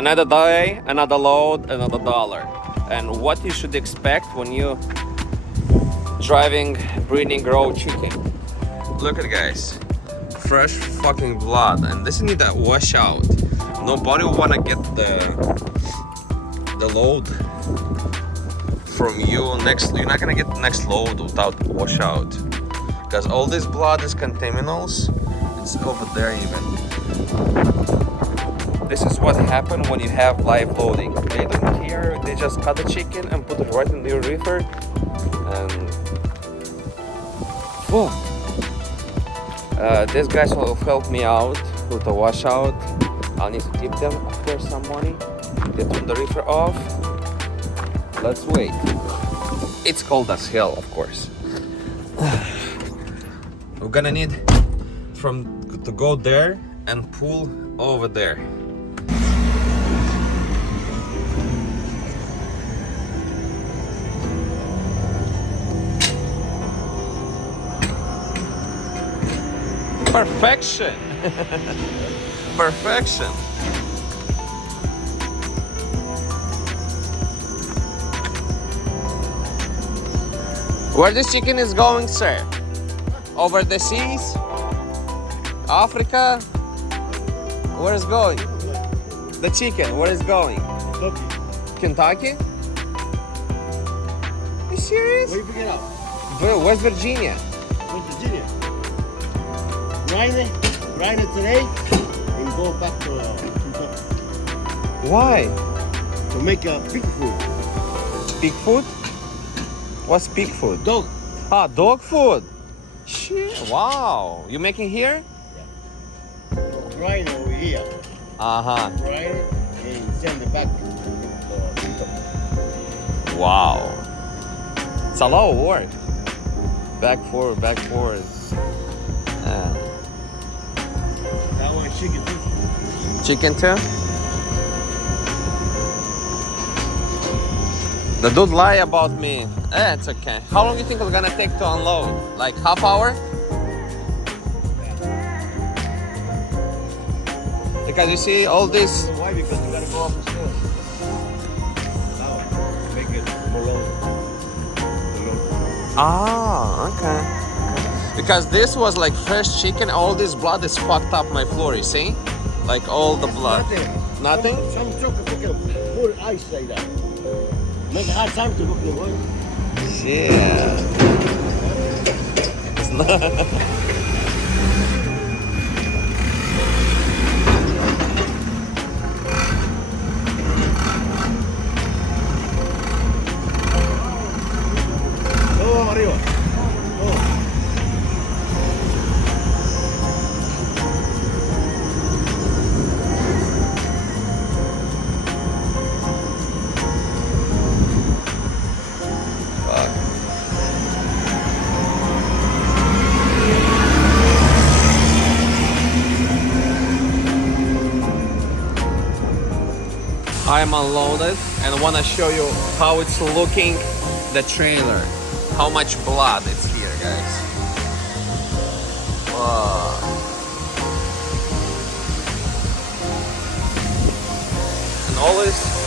Another day, another load, another dollar. And what you should expect when you driving, breeding, raw chicken. Look at it, guys. Fresh fucking blood, and this need a wash out. Nobody wanna get the load from you next. You're not gonna get the next load without wash out, because all this blood is contaminants. It's over there even. This is what happened when you have live loading. They don't care. They just cut the chicken and put it right in your reefer, and boom. These guys will help me out with the washout. I'll need to tip them, of course, some money. They turn the reefer off. Let's wait. It's cold as hell, of course. We're gonna need to go there and pull over there. Perfection. Perfection. Where this chicken is going, sir? Over the seas? Africa? Where is going? The chicken, where is going? Kentucky? You serious? Where you pick it up? West Virginia. West Virginia. Grind it today and go back to Kentucky. Why? To make a pig food. Pig food? What's pig food? Dog. Ah, dog food. Shit, wow. You making here? Grind it over here. Uh-huh. Grind it and send it back to Kentucky. Wow. It's a lot of work. Back forward, back forward. That one chicken too. Chicken too? The dude lied about me. It's okay. How long do you think it's gonna take to unload? Like half hour? Because you see all this. Why? Because you gotta go up the stairs. That one. Make it more low. Ah, okay. Because this was like fresh chicken, all this blood is fucked up my floor, you see? Like all the blood. Nothing? Some chocolate can put ice like that. Make a hard time to cook the one. Yeah. It's not. Todo arriba. I'm unloaded and want to show you how it's looking, the trailer, how much blood it's here, guys. Wow. And all this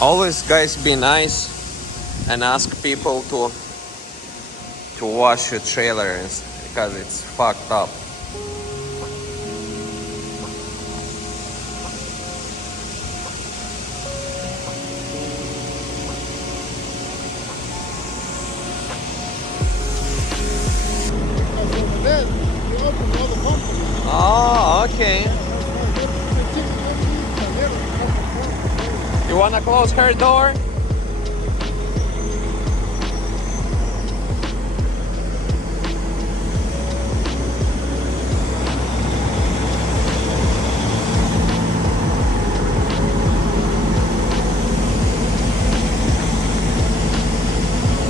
always, guys, be nice and ask people to wash your trailers because it's fucked up. Oh, okay. You wanna close her door?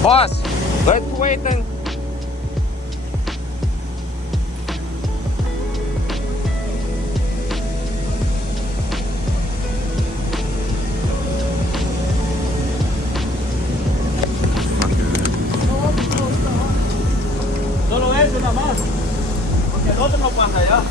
Boss, let's wait and... Yeah.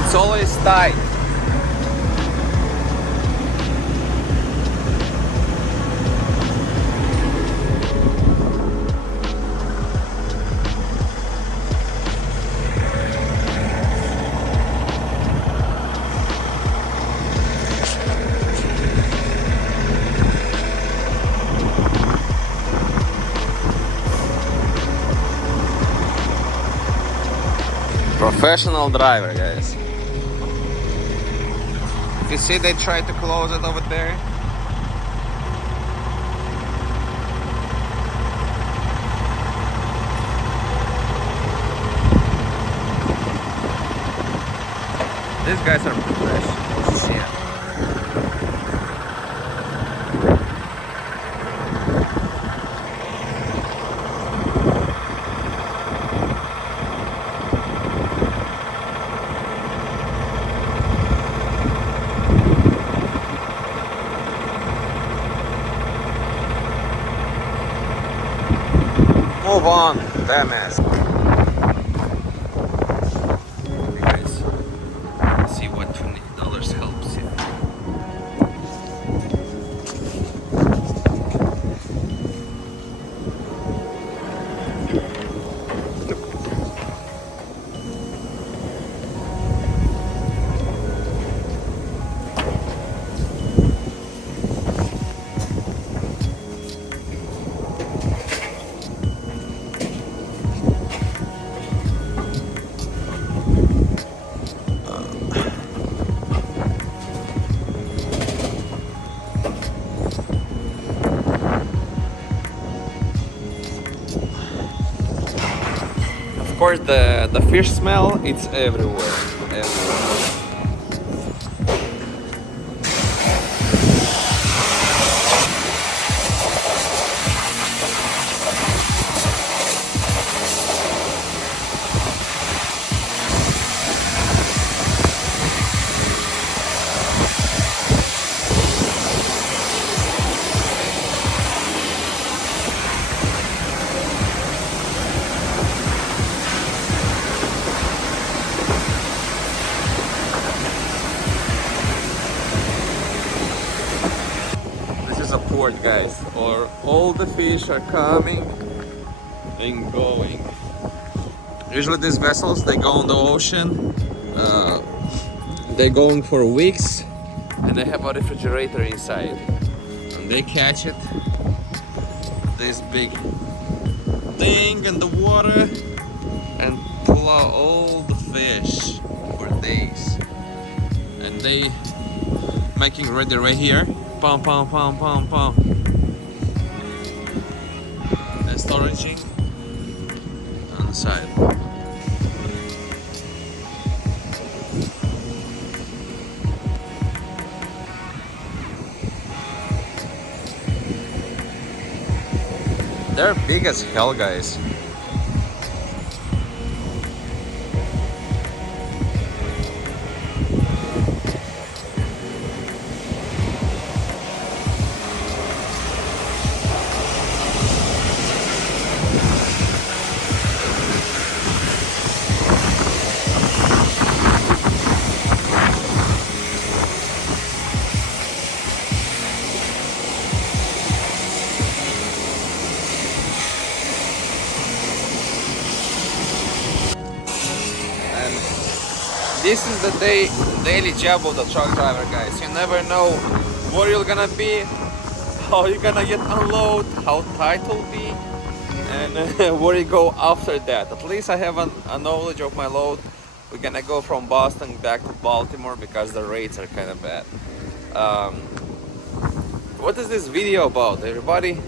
It's always tight. Professional driver, guys. You see they tried to close it over there? These guys are professional. Shit. Move on, damn ass. Okay, guys. See what $20 helps you. Of course, the fish smell, it's everywhere. Everywhere. This is a port, guys, or all the fish are coming and going. Usually these vessels, they go on the ocean, they're going for weeks, and they have a refrigerator inside. And they catch it, this big thing in the water, and pull out all the fish for days. And they making ready right here. Pom pom pom pom pom. And storaging on the side. They're big as hell, guys. This is the daily job of the truck driver, guys. You never know where you're gonna be, how you're gonna get unload, how tight will be, and where you go after that. At least I have a knowledge of my load. We're gonna go from Boston back to Baltimore because the rates are kind of bad. What is this video about, everybody?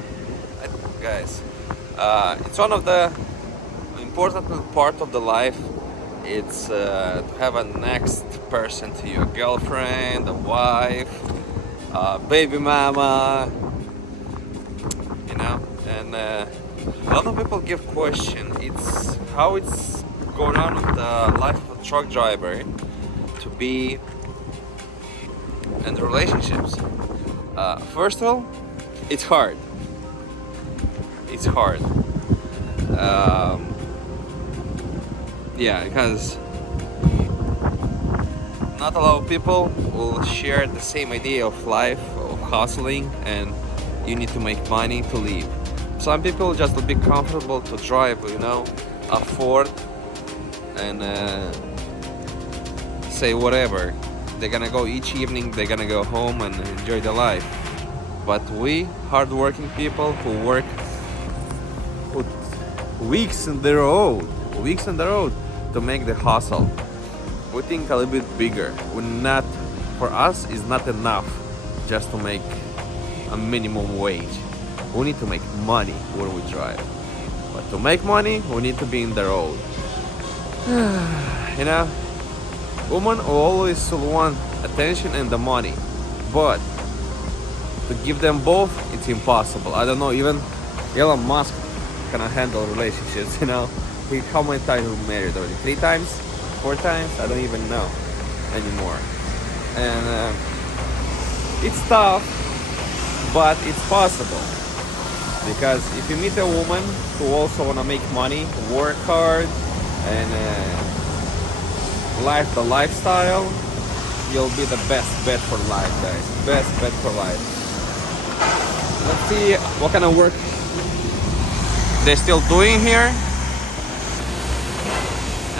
Guys, it's one of the important part of the life. It's to have a next person to you, a girlfriend, a wife, a baby mama, you know. And a lot of people give question. It's how it's going on with the life of a truck driver to be in relationships. First of all, it's hard. It's hard. Yeah, because not a lot of people will share the same idea of life, of hustling, and you need to make money to live. Some people just will be comfortable to drive, you know, afford, and say whatever. They're gonna go each evening, they're gonna go home and enjoy their life. But we, hardworking people who work put weeks in the road to make the hustle. We think a little bit bigger. For us, it's not enough just to make a minimum wage. We need to make money when we drive. But to make money, we need to be in the road. You know, women always want attention and the money, but to give them both, it's impossible. I don't know, even Elon Musk cannot handle relationships, you know. How many times he married already? 3 times? 4 times? I don't even know anymore. And it's tough, but it's possible. Because if you meet a woman who also wanna make money, work hard, and live the lifestyle, you'll be the best bet for life, guys. Best bet for life. Let's see what kind of work they're still doing here,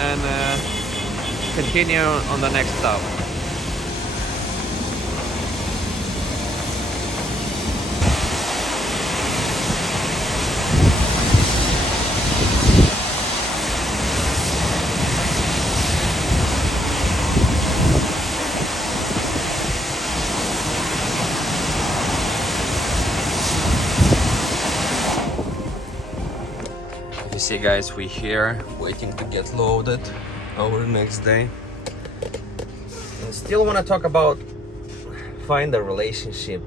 and continue on the next stop. You see, guys, we here waiting to get loaded over the next day. And still want to talk about find a relationship.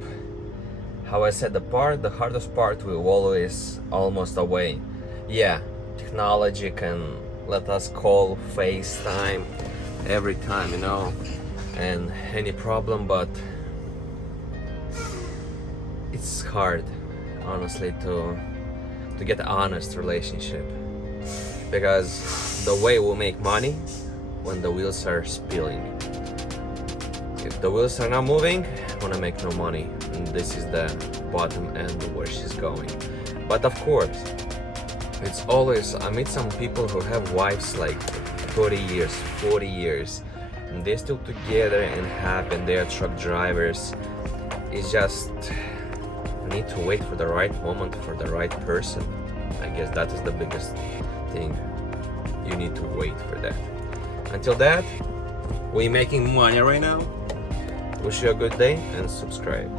How I said, the hardest part will always almost away. Yeah, technology can let us call, FaceTime every time, you know, and any problem, but it's hard, honestly, to get an honest relationship, because the way we'll make money when the wheels are spilling. If the wheels are not moving, wanna make no money, and this is the bottom end where she's going. But of course, it's always, I meet some people who have wives like 30 years, 40 years, and they're still together and happy, and they're truck drivers. It's just, need to wait for the right moment for the right person. I guess that is the biggest thing. You need to wait for that. Until that, we're making money right now. Wish you a good day and subscribe.